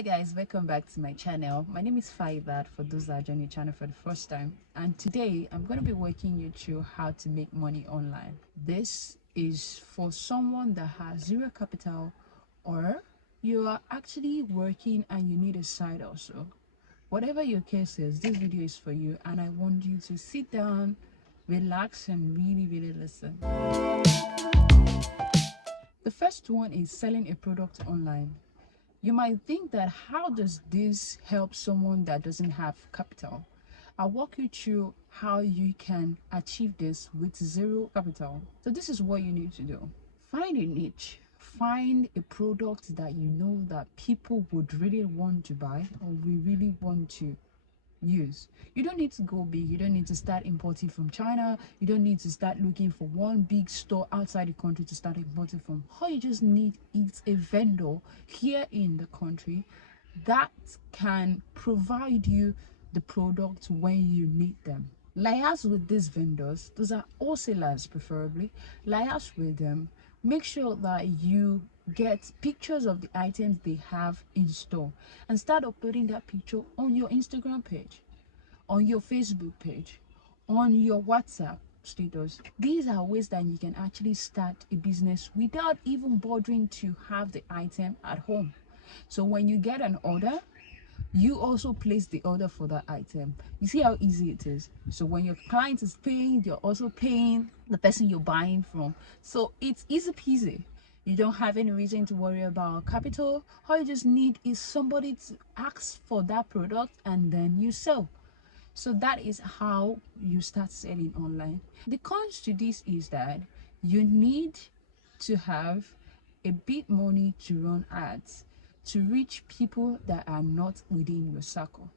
Hi guys, welcome back to my channel. My name is Faidat for those that are joining the channel for the first time, and today I'm going to be walking you through how to make money online. This is for someone that has zero capital, or you are actually working and you need a side also. Whatever your case is, this video is for you, and I want you to sit down, relax, and really listen. The first one is selling a product online. You might think that how does this help someone that doesn't have capital? I'll walk you through how you can achieve this with zero capital. So this is what you need to do. Find a niche. Find a product that you know that people would really want to buy or we really want to use. You don't need to go big. You don't need to start importing from China. You don't need to start looking for one big store outside the country to start importing from. All you just need is a vendor here in the country that can provide you the product when you need them. Liaise with these vendors. Those are wholesalers preferably. Liaise with them. Make sure that you get pictures of the items they have in store and start uploading that picture on your Instagram page, on your Facebook page, on your WhatsApp status. These are ways that you can actually start a business without even bothering to have the item at home. So when you get an order, you also place the order for that item. You see how easy it is. So when your client is paying, you're also paying the person you're buying from. So it's easy peasy. You don't have any reason to worry about capital. All you just need is somebody to ask for that product and then you sell. So that is how you start selling online. The cons to this is that you need to have a bit money to run ads to reach people that are not within your circle.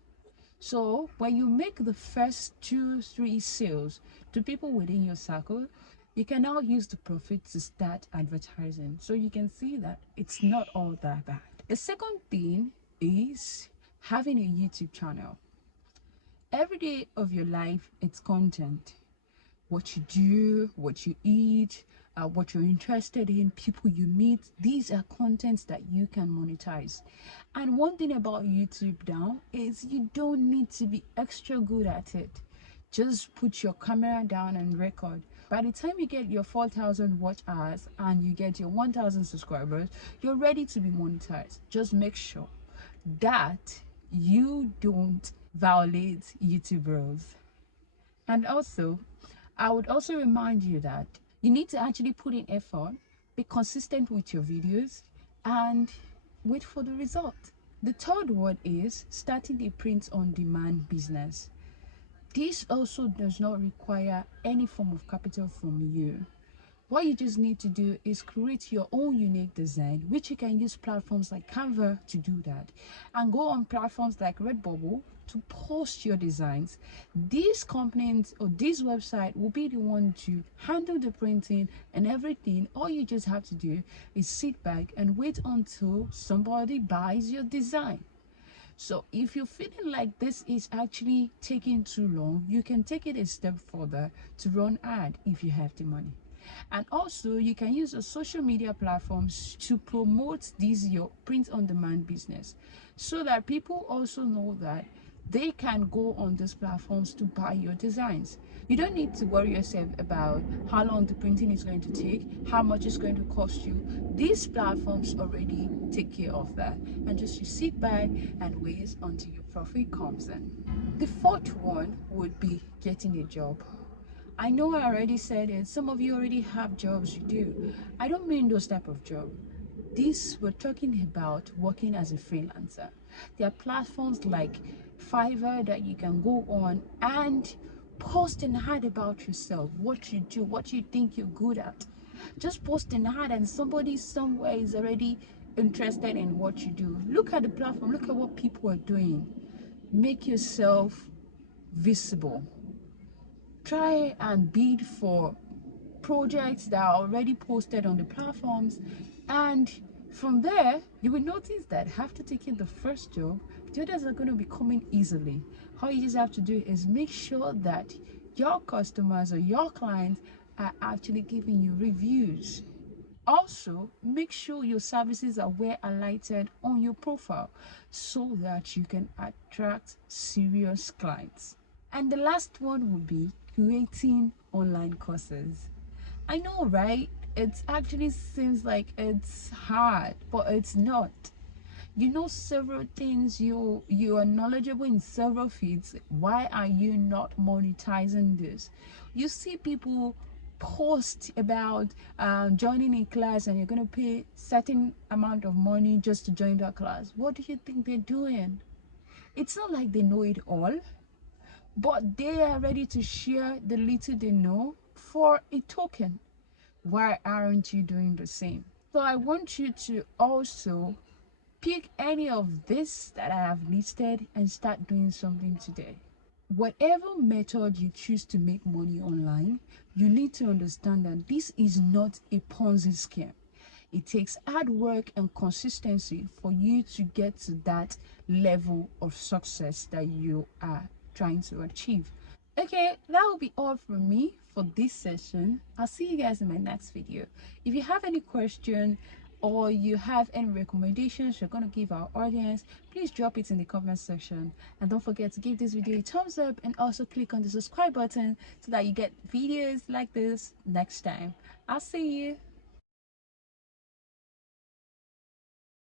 So when you make the first 2-3 sales to people within your circle, you can now use the profit to start advertising. So you can see that it's not all that bad. The second thing is having a YouTube channel. Every day of your life, it's content. What you do, what you eat, what you're interested in, people you meet, these are contents that you can monetize. And one thing about YouTube now is you don't need to be extra good at it. Just put your camera down and record. By the time you get your 4,000 watch hours and you get your 1,000 subscribers, you're ready to be monetized. Just make sure that you don't violate YouTube rules. And also, I would also remind you that you need to actually put in effort, be consistent with your videos, and wait for the result. The third one is starting a print-on-demand business. This also does not require any form of capital from you. What you just need to do is create your own unique design, which you can use platforms like Canva to do that, and go on platforms like Redbubble to post your designs. These companies or this website will be the one to handle the printing and everything. All you just have to do is sit back and wait until somebody buys your design. So if you're feeling like this is actually taking too long, you can take it a step further to run ad if you have the money. And also you can use the social media platforms to promote this your print-on-demand business, so that people also know that they can go on these platforms to buy your designs. You don't need to worry yourself about how long the printing is going to take, how much it's going to cost you. These platforms already take care of that, and just you sit back and wait until your profit comes in. The fourth one would be getting a job. I know I already said it, some of you already have jobs you do. I don't mean those type of job. This, we're talking about working as a freelancer. There are platforms like Fiverr that you can go on and post an ad about yourself, what you do, what you think you're good at. Just post an ad and somebody somewhere is already interested in what you do. Look at the platform, look at what people are doing. Make yourself visible. Try and bid for projects that are already posted on the platforms, and from there you will notice that after taking the first job, the others are going to be coming easily. All you just have to do is make sure that your customers or your clients are actually giving you reviews. Also, make sure your services are well highlighted on your profile so that you can attract serious clients. And the last one would be creating online courses. I know, right? It actually seems like it's hard, but it's not. You know several things, you are knowledgeable in several fields. Why are you not monetizing this? You see people post about joining a class and you're going to pay certain amount of money just to join that class. What do you think they're doing? It's not like they know it all, but they are ready to share the little they know for a token. Why aren't you doing the same? So I want you to also pick any of this that I have listed and start doing something today. Whatever method you choose to make money online, you need to understand that this is not a Ponzi scheme. It takes hard work and consistency for you to get to that level of success that you are trying to achieve. Okay, that will be all from me for this session. I'll see you guys in my next video. If you have any question or you have any recommendations you're going to give our audience, please drop it in the comment section. And don't forget to give this video a thumbs up and also click on the subscribe button so that you get videos like this next time. I'll see you.